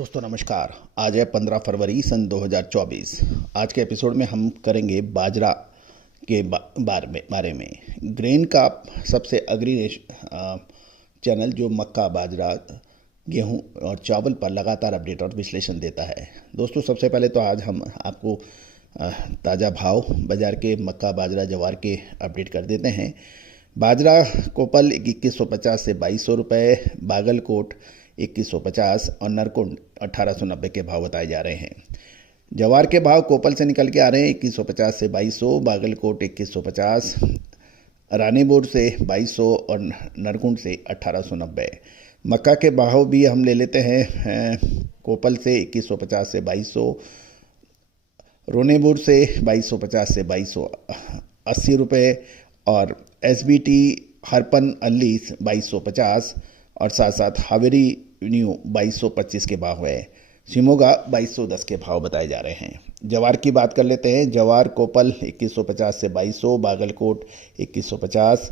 दोस्तों नमस्कार। आज है 15 फरवरी सन 2024। आज के एपिसोड में हम करेंगे बाजरा के बारे में। ग्रेन का सबसे अग्रणी चैनल जो मक्का, बाजरा, गेहूं और चावल पर लगातार अपडेट और विश्लेषण देता है। दोस्तों सबसे पहले तो आज हम आपको ताज़ा भाव बाज़ार के मक्का, बाजरा, ज्वार के अपडेट कर देते हैं। बाजरा कोपल 2150 से 2200 रुपये, बागलकोट 2150 और नरकुंड 1890 के भाव बताए जा रहे हैं। ज्वार के भाव कोपल से निकल के आ रहे हैं 2150 से 2200, बागलकोट 2150, रानीपुर से 2200 और नरकुंड से 1890। मक्का के भाव भी हम ले लेते हैं। कोपल से 2150 से 2200, रोनेपुर से 2250 से 2280 रुपये और SBT हरपन अल्ली 2250 और साथ साथ हावेरी न्यू 2225 के भाव है। शिमोगा 2210 के भाव बताए जा रहे हैं। ज्वार की बात कर लेते हैं। ज्वार कोपल 2150 से 2200, बागलकोट 2150,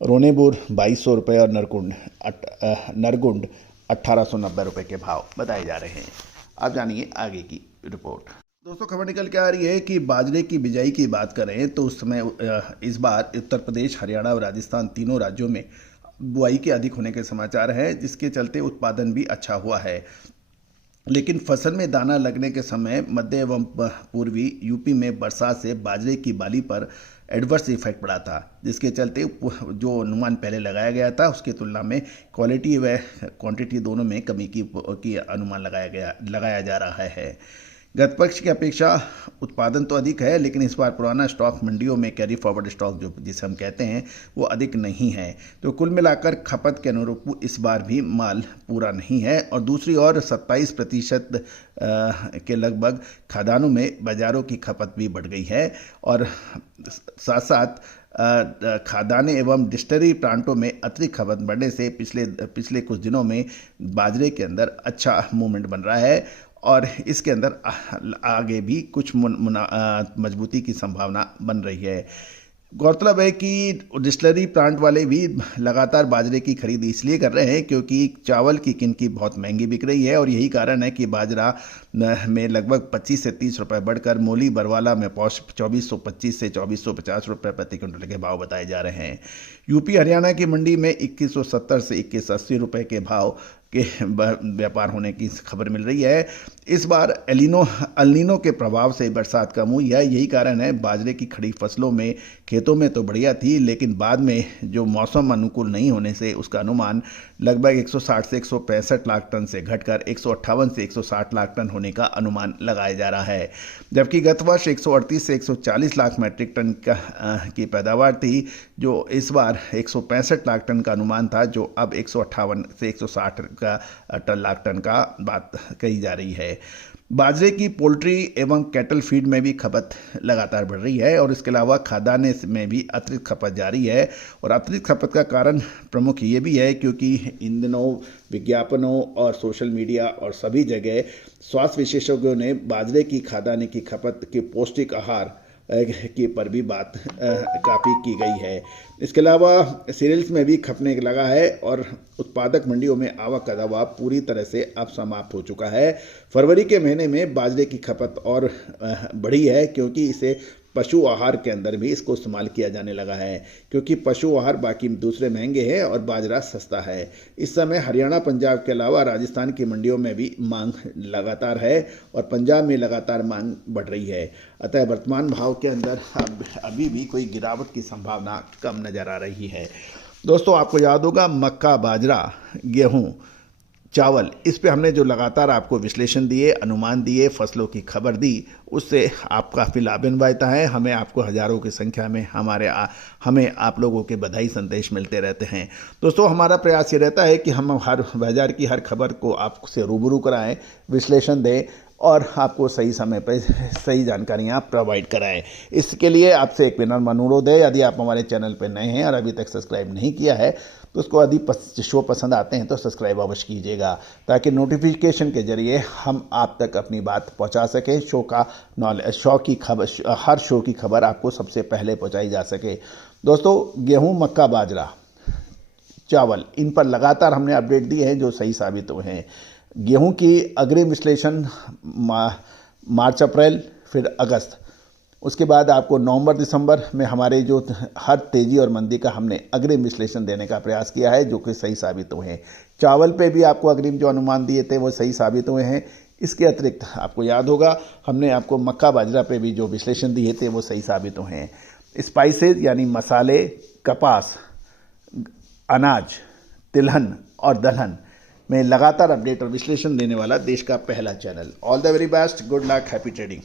रोनेपुर 2200 रुपये और नरगुंड 1890 रुपये के भाव बताए जा रहे हैं। अब जानिए आगे की रिपोर्ट। दोस्तों खबर निकल के आ रही है कि बाजरे की बिजाई की बात करें तो उस समय इस बार उत्तर प्रदेश, हरियाणा और राजस्थान तीनों राज्यों में बुआई के अधिक होने के समाचार हैं, जिसके चलते उत्पादन भी अच्छा हुआ है। लेकिन फसल में दाना लगने के समय मध्य एवं पूर्वी यूपी में बरसात से बाजरे की बाली पर एडवर्स इफेक्ट पड़ा था, जिसके चलते जो अनुमान पहले लगाया गया था उसकी तुलना में क्वालिटी व क्वांटिटी दोनों में कमी की अनुमान लगाया जा रहा है। गत पक्ष की अपेक्षा उत्पादन तो अधिक है, लेकिन इस बार पुराना स्टॉक मंडियों में कैरी फॉरवर्ड स्टॉक जो जिसे हम कहते हैं वो अधिक नहीं है। तो कुल मिलाकर खपत के अनुरूप इस बार भी माल पूरा नहीं है। और दूसरी ओर 27% के लगभग खदानों में बाजारों की खपत भी बढ़ गई है और साथ साथ खादाने एवं डिस्टरी प्लांटों में अतिरिक्त खपत बढ़ने से पिछले कुछ दिनों में बाजरे के अंदर अच्छा मूवमेंट बन रहा है और इसके अंदर आगे भी कुछ मजबूती की संभावना बन रही है। गौरतलब है कि डिस्टिलरी प्लांट वाले भी लगातार बाजरे की खरीद इसलिए कर रहे हैं क्योंकि चावल की किनकी बहुत महंगी बिक रही है और यही कारण है कि बाजरा में लगभग 25 से 30 रुपये बढ़कर मोली बरवाला में पहुंच 2425 से 2450 रुपये प्रति क्विंटल के भाव बताए जा रहे हैं। यूपी हरियाणा की मंडी में 2170 से 2180 रुपये के भाव के व्यापार होने की खबर मिल रही है। इस बार अल्नीनो के प्रभाव से बरसात कम हुई है। यही कारण है बाजरे की खड़ी फसलों में खेतों में तो बढ़िया थी, लेकिन बाद में जो मौसम अनुकूल नहीं होने से उसका अनुमान लगभग 160 से 165 लाख टन से घटकर 158 से 160 लाख टन होने का अनुमान लगाया जा रहा है। जबकि गत वर्ष 138 से 140 लाख मैट्रिक टन की पैदावार थी, जो इस बार 165 लाख टन का अनुमान था, जो अब 158 से 160 लाख टन का बात कही जा रही है। बाजरे की पोल्ट्री एवं कैटल फीड में भी खपत लगातार बढ़ रही है और इसके अलावा खादाने में भी अतिरिक्त खपत जारी है। और अतिरिक्त खपत का कारण प्रमुख ये भी है क्योंकि इन दिनों विज्ञापनों और सोशल मीडिया और सभी जगह स्वास्थ्य विशेषज्ञों ने बाजरे की खादाने की खपत के पौष्टिक आहार के पर भी बात काफ़ी की गई है। इसके अलावा सीरियल्स में भी खपने लगा है और उत्पादक मंडियों में आवक का दबाव पूरी तरह से अब समाप्त हो चुका है। फरवरी के महीने में बाजरे की खपत और बढ़ी है क्योंकि इसे पशु आहार के अंदर भी इसको इस्तेमाल किया जाने लगा है, क्योंकि पशु आहार बाकी दूसरे महंगे हैं और बाजरा सस्ता है। इस समय हरियाणा, पंजाब के अलावा राजस्थान की मंडियों में भी मांग लगातार है और पंजाब में लगातार मांग बढ़ रही है। अतः वर्तमान भाव के अंदर अभी भी कोई गिरावट की संभावना कम नज़र आ रही है। दोस्तों आपको याद होगा मक्का, बाजरा, गेहूँ, चावल, इस पे हमने जो लगातार आपको विश्लेषण दिए, अनुमान दिए, फसलों की खबर दी, उससे आप काफ़ी लाभान्वित हैं। हमें आपको हज़ारों की संख्या में हमें आप लोगों के बधाई संदेश मिलते रहते हैं। दोस्तों हमारा प्रयास ये रहता है कि हम हर बाजार की हर खबर को आपसे रूबरू कराएं, विश्लेषण दें और आपको सही समय पर सही जानकारियाँ प्रोवाइड कराएं। इसके लिए आपसे एक विनम्र अनुरोध है, यदि आप हमारे चैनल पर नए हैं और अभी तक सब्सक्राइब नहीं किया है तो उसको यदि शो पसंद आते हैं तो सब्सक्राइब अवश्य कीजिएगा, ताकि नोटिफिकेशन के जरिए हम आप तक अपनी बात पहुंचा सकें। हर शो की खबर आपको सबसे पहले पहुंचाई जा सके। दोस्तों गेहूं, मक्का, बाजरा, चावल, इन पर लगातार हमने अपडेट दिए हैं जो सही साबित हुए हैं। गेहूं की अग्रिम विश्लेषण मार्च अप्रैल, फिर अगस्त, उसके बाद आपको नवंबर दिसंबर में हमारे जो हर तेजी और मंदी का हमने अग्रिम विश्लेषण देने का प्रयास किया है, जो कि सही साबित हुए हैं। चावल पे भी आपको अग्रिम जो अनुमान दिए थे वो सही साबित हुए हैं। इसके अतिरिक्त आपको याद होगा हमने आपको मक्का बाजरा पे भी जो विश्लेषण दिए थे वो सही साबित हुए हैं। स्पाइसेस यानी मसाले, कपास, अनाज, तिलहन और दलहन में लगातार अपडेट और विश्लेषण देने वाला देश का पहला channel. All the very best, good luck, happy trading.